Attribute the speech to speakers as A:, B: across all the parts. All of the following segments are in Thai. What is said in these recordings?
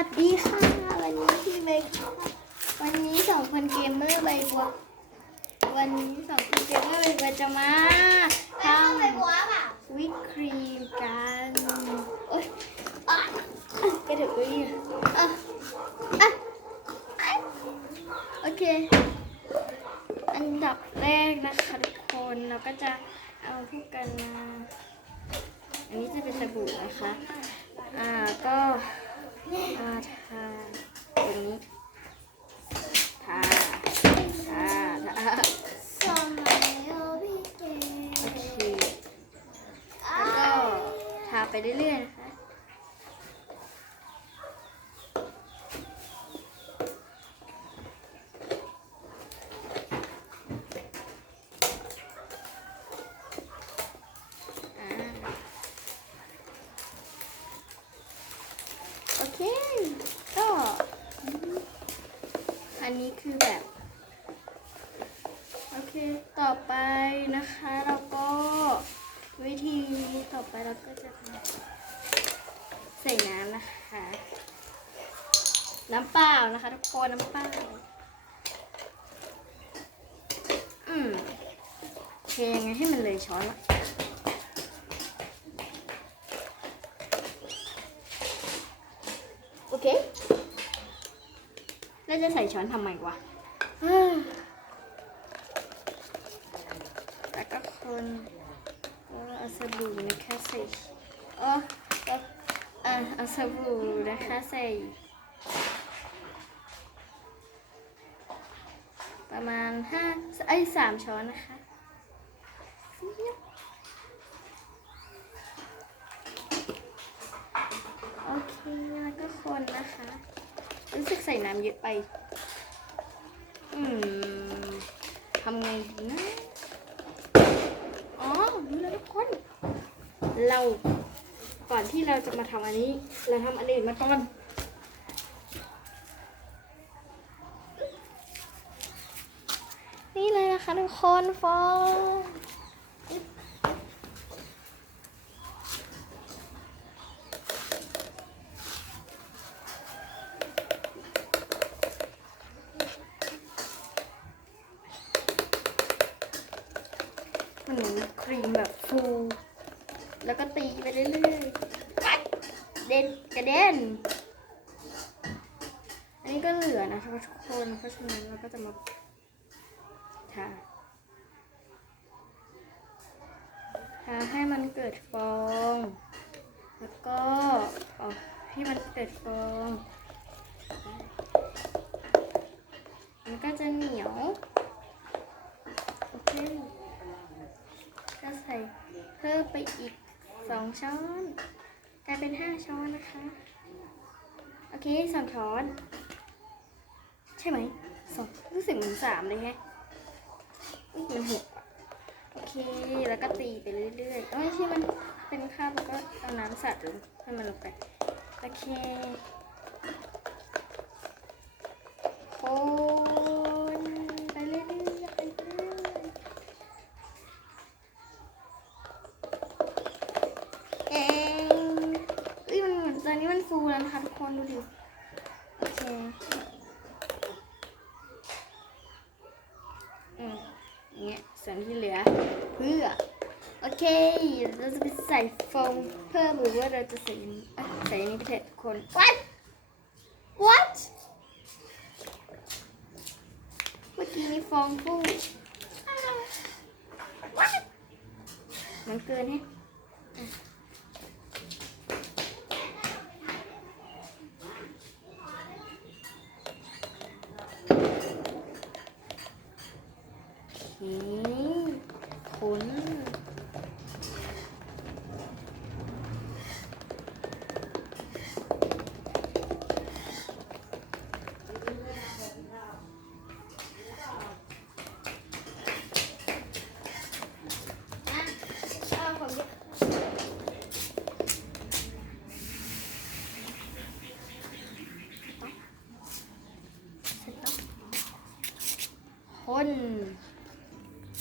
A: วัสดีค่ะวันนี้พี่เบวันนี้สองคนเกมเมอร์ใบบัววันนี้สองคนเกมเมอร์ใบบัวจะมาทำวิปครีมกันโอ๊ยอะกระเถิบไปอีกอะอะโอเค อันดับแรกนะคะทุกคนเราก็จะเอาพวกกันมา อันนี้จะเป็นสบู่นะคะ อ่าก็มาทาตรงนี้ ทา ทา ทา โอเค แล้วก็ทาไปเรื่อยๆนะคะ อ่า โอเค ก็ อั นี้คือแบบ โอเค ต่อไปนะคะเราก็วิธีต่อไปเราก็จะใส่น้ำนะคะ น้ำเปล่านะคะทุกคนน้ำเปล่าอืมเคยังไงให้มันเลยช้อนละโอเค แล้วจะใส่ช้อนทำไมวะแล้วก็คนก็เอาสบู่นะคะใส่เออเอ่อเอาสบู่นะคะใส่ประมาณห้าไอ้ยสามช้อนนะคะโอเคแล้วก็คนนะคะ รู้สึกใส่น้ำเยอะไป อืมทำไงดีนะ อ๋อรู้แล้วทุกคน เราก่อนที่เราจะมาทำอันนี้ เราทำอันอื่นมาก่อนนี่เลยนะคะทุกคนฟองมันเหมือนครีมแบบฟู แล้วก็ตีไปเรื่อยๆ เด่นกระ เด็นอันนี้ก็เหลือนะคะทุกคนเพราะฉะนั้นเราก็จะมาทาทาให้มันเกิดฟอง แล้วก็อ๋อให้มันเกิดฟองมันก็จะเหนียว โอเค ก็ใส่เพิ่มไปอีกสองช้อน เป็นห้าช้อนนะคะ โอเคสองช้อน ใช่ไหมสองรู้สึกเหมือนสามเลยแฮะอุ๊ยมันหกโอเค แล้วก็ตีไปเรื่อยๆเอ้ยที่มันเป็นข้าวแล้วก็เอาน้ำสัดลงให้มันลงไป โอเคคน เคเราจะไปใส่ฟองเพิ่มหรือว่าเราจะใส่ใส่ในี้ไปเถอะทุกคน what what เมื่อกี้มีฟองฟู what มันเกินให้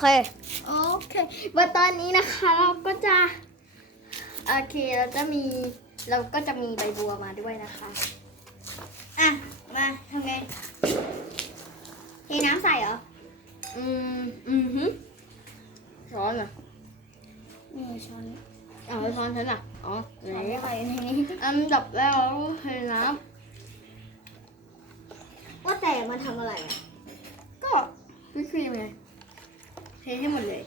A: เค โอเคว่าตอนนี้นะคะเราก็จะ โอเคเราจะมีเราก็จะมีใบบัวมาด้วยนะคะ
B: อะ มาทำไงเทน้ำใส่เหรอ
A: อืม อืมฮึช้อนเหรอะ
B: นี่ช้อน
A: เอาไว้ช้อนฉันอะ อ๋อ
B: ช้อน
A: นี่
B: ใส่ในนี้
A: อันดับแรกเราเทน้
B: ว่าแต่มันทำอะไรอะำ
A: ก็วิปครีมไงเทให้หมดเลย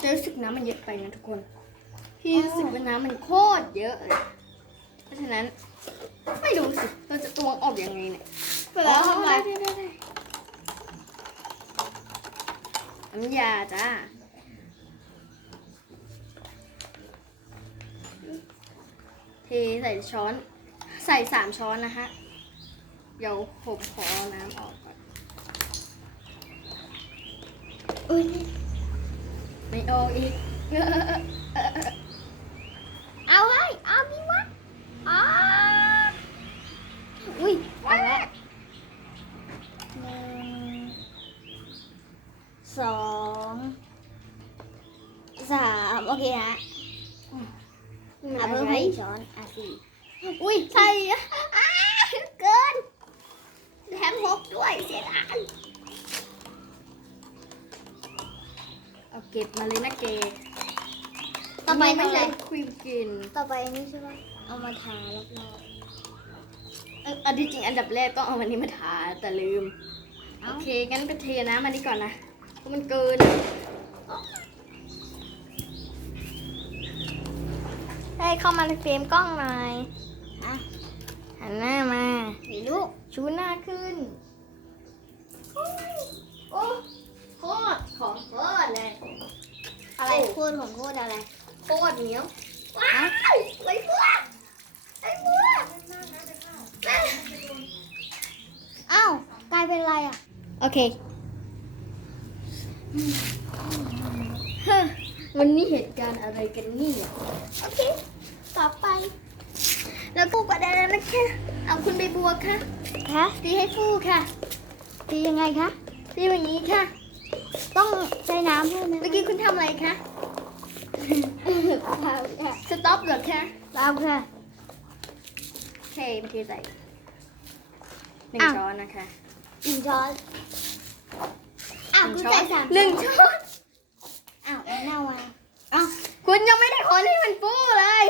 A: จะรู้สึกน้ำมันเยอะไปนะทุกคน พี่รู้สึกว่าน้ำมันโคตรเยอะเลยเพราะฉะนั้น ไม่รู้สิเราจะตวงออกยังไงเนี่ย
B: เวลาทำอะไร
A: ได้ได้ได้น้ำยาจ้าเทใส่ช้อน ใส่สามช้อนนะคะเดี๋ยวผมขอเอาน้ำออกก่อน
B: อุ้ย
A: ไม่ออกอีก
B: เอาเฮ้ยเอาพี่วะอ๋ออุ้ยเอาละหนึ่งสองสามโอเคฮะเอาเพิ่มให้ช้อนอะสี่อุ้ยใช่อะเกินแถมหกด้วยเสียดาย
A: เอาเก็บมาเลยนะเก
B: ต่อไป
A: ไม่
B: ทำอะไร
A: ใช่ครีมกิน
B: ต่อไปอันนี้ใช่ไหมเอามาทารอบ
A: เอออันที่จริงอันดับแรกต้องเอาวันนี้มาทาแต่ลืม
B: ๆ
A: โอ
B: เอา
A: เค งั้นก็เทน้ำมานี่ก่อนนะ เพราะมันเกินอะให้เข้ามาในเฟรมกล้องหน่อย
B: อะ
A: หันหน้ามา
B: เดี๋ยวลูก
A: ชูหน้าขึ้น
B: โอ้
A: โคตรของโคตรเลย
B: อะไร โคตรของโคตรอะไร
A: โคตรเหนียว
B: ว้ายไอ้เพื่อนไอ้เพื่อนอ้าวกลายเป็นอะไรอะ
A: โอเคฮะวันนี้เหตุการณ์อะไรกันเนี่ย
B: โอเค ต่อไป
A: แล้วปูประเด็นนะคะเอาคุณใบบัวค่ะ
B: คะ
A: ตีให้ฟูค่ะ
B: ตียังไงคะ
A: ตีแบบนี้ค่ะ
B: ต้องใช้น้ำด้วยนะ
A: เมื่อกี้คุณทำอะไรคะ
B: เปล่าค่ะ
A: สต็อปเหรอคะ
B: เปล่าค่ะ
A: เทไปเทใส่หนึ่ง
B: อ้าว
A: ช้อนนะคะ
B: หนึ่งช้อนอ้าว
A: ห
B: คุ
A: นึ่
B: ณ
A: งช้อ
B: ใส่
A: น
B: สาม
A: หนึ่งช้อน
B: อ้าวเอาหน้ามา
A: อ้าวคุณยังไม่ได้คนให้มันฟูเลย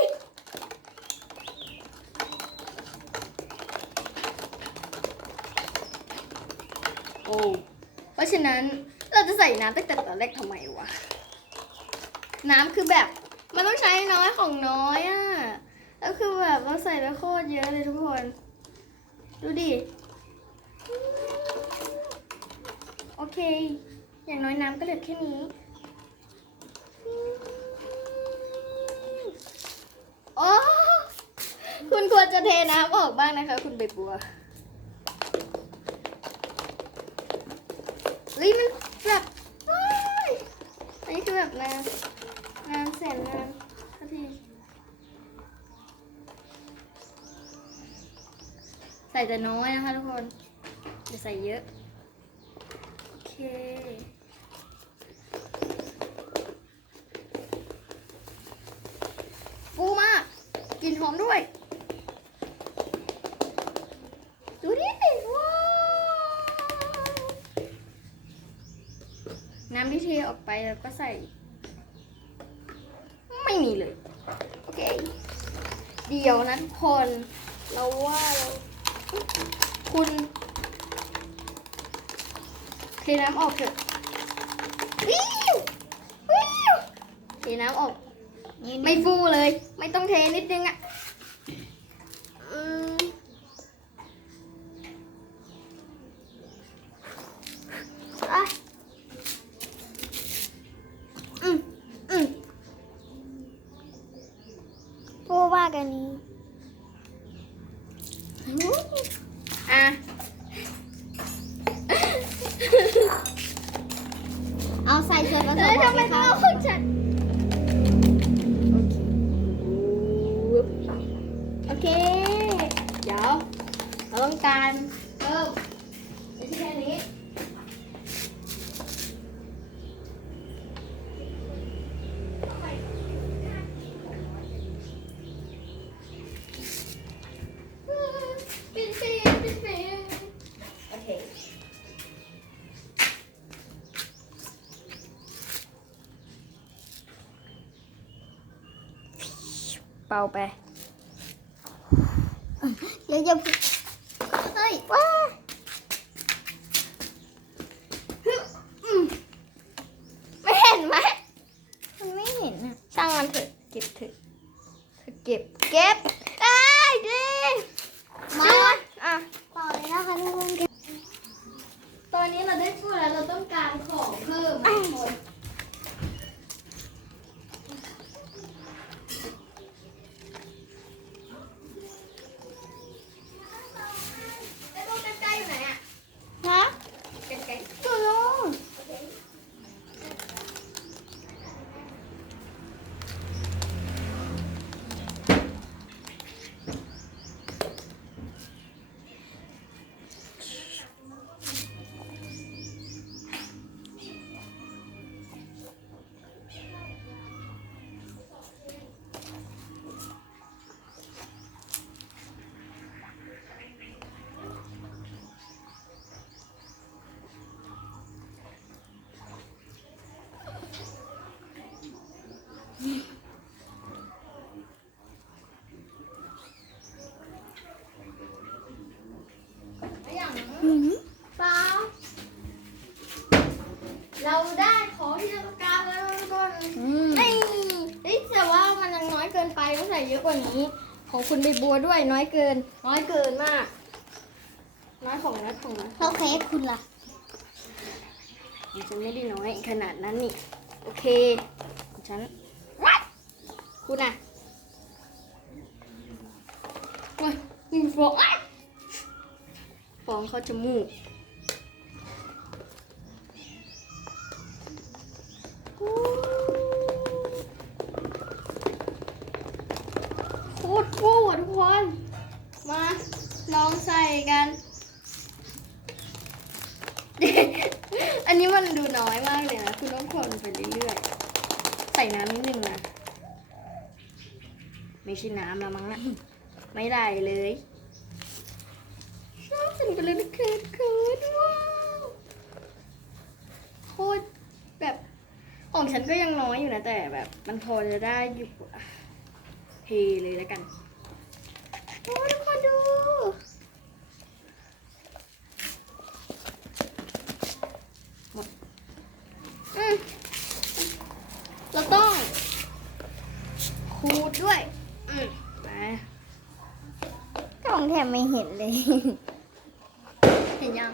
A: โอ้เพราะฉะนั้น เราจะใส่น้ำตั้งแต่ตอนแรกทำไมวะ น้ำคือแบบ มันต้องใช้น้อยของน้อยอะ่ะ แล้วคือแบบเราใส่ไปโคตรเยอะเลยทุกคน ดูดิ โอเค อย่างน้อยน้ำก็เหลือแค่นี้ โอ้คุณควรจะเทน้ำออกบ้างนะคะ คุณใบบัวเฮ้ยมันแบบเฮ้ยอันนี้คือแบบนานนานแสนนานทันทีใส่ แต่น้อยนะคะทุกคนอย่าใส่เยอะ โอเค ฟูมากกลิ่นหอมด้วย ดูดิว้าวน้ำที่เทออกไปแล้วก็ใส่ ไม่มีเลย โอเค เดี๋ยวนะทุกคน เราว่าเรา คุณเทน้ำออกเถอะวิววิวเทน้ำออก
B: นี่
A: ไม่ฟูเลย ไม่ต้องเทนิดนึงอะ
B: เป่า
A: ไปแล้วจะ ก
B: ว่า
A: นี้ ของคุณใบบัวด้วยน้อยเกิน น้อยเกินมาก น้อยของน้อยของน้อย
B: แล้วเค้กคุณล่ะ
A: ของฉันไม่ได้น้อยขนาดนั้นนี่ โอเคของฉันวัดคุณอะโอ้ยมีฟองอ๊ะฟองเข้าจมูก อันนี้มันดูน้อยมากเลยนะ คุณต้องคนไปเรื่อยๆ ใส่น้ำนิดนึงนะ ไม่ใช่น้ำแล้วมั้งนะ ไม่ได้เลยชอบถึงกันเลยนะคิร์ดเคิร์ดว้าวโคตรแบบของฉันก็ยังน้อยอยู่นะ แต่แบบ มันพอจะได้อยู่เทเลยแล้วกัน โอ้ยทุกคนดู อืมเราต้องขูดด้วย อืมมา
B: กล่องแถม ไม่เห็นเลย
A: เห็นยัง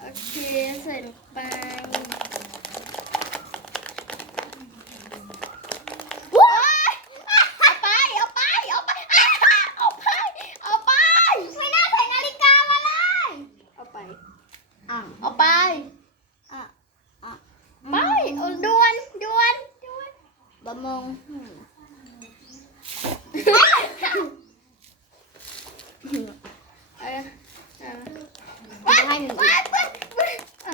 A: โอเค ใส่ลงไปว้ายเอาไป เอาไป เอาไป เอาไป เอาไป
B: ไม่น่าใส่นาฬิกามาเลย
A: เอาไป
B: อะ
A: เอาไป
B: อะอะ
A: ไปเอาด่วนด่วนด่วน
B: บะมง
A: เออเออ
B: จะให้หนึ่ง
A: วัดวัดวัดอะ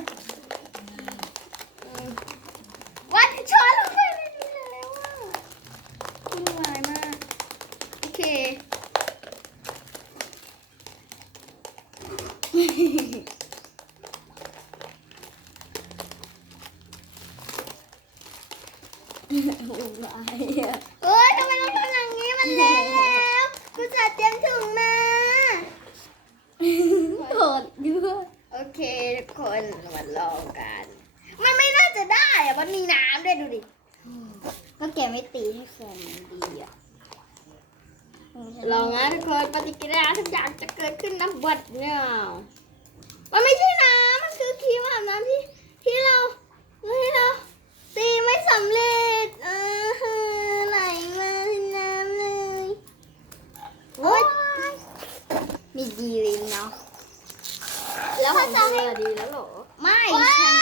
A: อืมวัดช้อนลงไปในนี้แล้วอะวุ่นวายมาก โอเค
B: อุ่นวายอะ
A: เอ้ยทำไมต้องทำอย่างนี้มันเละแล้วกูจะเตรียมถุงมา
B: โกรธด้วย
A: โอเคทุกคนมาลองกัน มันไม่น่าจะได้อะมันมีน้ำด้วยดูดิ
B: ก็แกไม่ตีให้แฟนมัน ดีอะ
A: ลองนะทุกคนปฏิกิริยาทุกอย่างจะเกิดขึ้นนับบัดเนี่ยมันไม่ใช่น้ำมันคือครีมอาบน้ำที่ที่เราที่เราตีไม่สำเร็จเออไหลมาที่น้ำเลย
B: โอ๊ยมีดีลิงเนาะ
A: แล้วของเธอดีแล้วเหรอ
B: ไม่ฉัน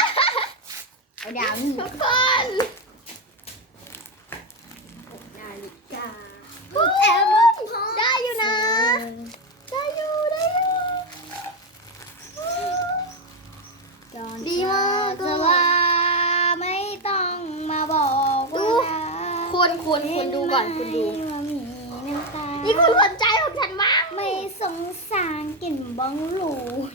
B: เอาดาวนี่
A: ทุกคน
B: นี่
A: คุ